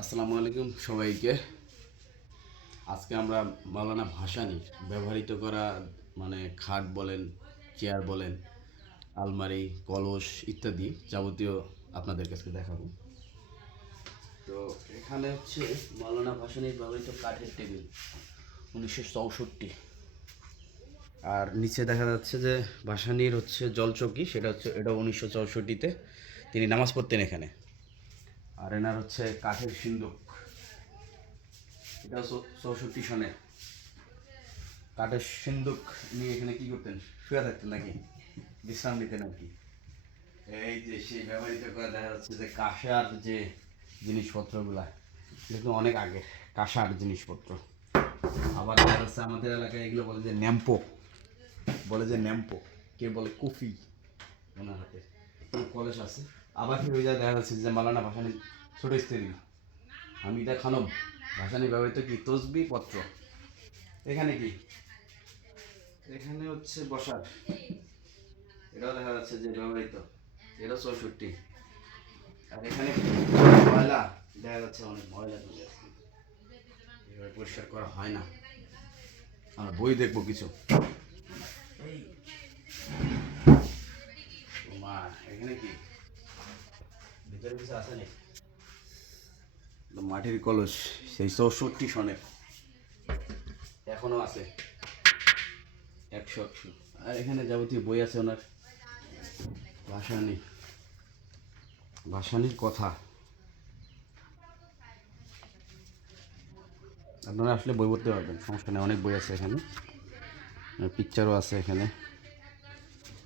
আসসালামু আলাইকুম সবাইকে। আজকে আমরা মাওলানা ভাসানির ব্যবহৃত করা মানে খাট বলেন, চেয়ার বলেন, আলমারি, কলস ইত্যাদি যাবতীয় আপনাদের কাছে দেখাবো। তো এখানে হচ্ছে মাওলানা ভাসানির ব্যবহৃত কাঠের টেবিল উনিশশো চৌষট্টি। আর নিচে দেখা যাচ্ছে যে ভাসানির হচ্ছে জলচকি, সেটা হচ্ছে এটা উনিশশো চৌষট্টিতে তিনি নামাজ পড়তেন এখানে। আর এনার হচ্ছে কাঠের সিন্দুক। এটা চৌষট্টি সনে কাঠের সিন্দুক নিয়ে এখানে কি করতেন? শুয়ে থাকতেন নাকি? বিশ্রাম নিতেন আর কি। এই যে সেই ব্যবহৃত করে দেখা যাচ্ছে যে কাঁসার যে জিনিসপত্রগুলা কিন্তু অনেক আগে, কাঁসার জিনিসপত্র। আবার দেখা যাচ্ছে আমাদের এলাকায় এগুলো বলে যে ন্যাম্পো। বলে যে ন্যাম্পো, কে বলে কফি ওনার হাতে। কলেজ আছে? আবার কি হয়ে যায় দেখা যাচ্ছে যে মালানা ভাসানি ছোট স্ত্রী। হামিদা খানম ভাসানি ব্যবহৃত কি? তসবি পত্র। এখানে কি? এখানে হচ্ছে বসার। এটাও দেখা যাচ্ছে যে ব্যবহৃত। এটা চৌষট্টি। আর এখানে ময়লা। দেখা যাচ্ছে অনেক ময়লা জমে আছে এভাবে পরিষ্কার করা হয় না। আমরা বই দেখব কিছু। এই ও মা এখানে কি ভিতরে কিছু আছে নাকি মাটির কলস সেই চৌষট্টি সনের এখনও আছে। একশো একশো। আর এখানে যাবতীয় বই আছে ওনার। ভাসানি। ভাসানির কথা। আপনারা আসলে বই পড়তে পারবেন সমস্যা নেই অনেক বই আছে এখানে। পিকচারও আছে এখানে।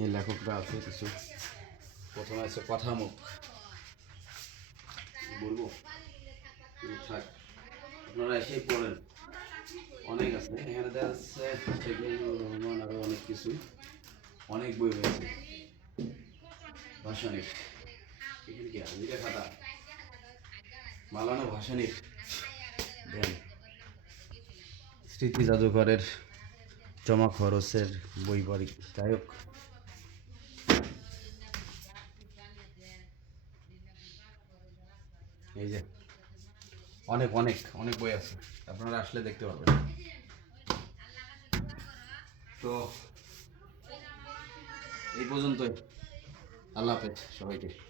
এই লেখকরা আছে কিছু। প্রথমে আছে কথামুখ। বলব? থাক। আপনারা পড়েন। অনেক আছে। এখানে দেখা অনেক কিছু। অনেক বই রয়েছে। ভাসানিক এখানে কি হাজিরা খাতা। মালানো দেন। স্মৃতি জাদুঘরের জমা খরচের বাড়ি যাই হোক। এই যে, অনেক অনেক অনেক বই আছে। আপনারা আসলে দেখতে পারবেন। তো, এই পর্যন্তই। আল্লাহ হাফেজ সবাইকে।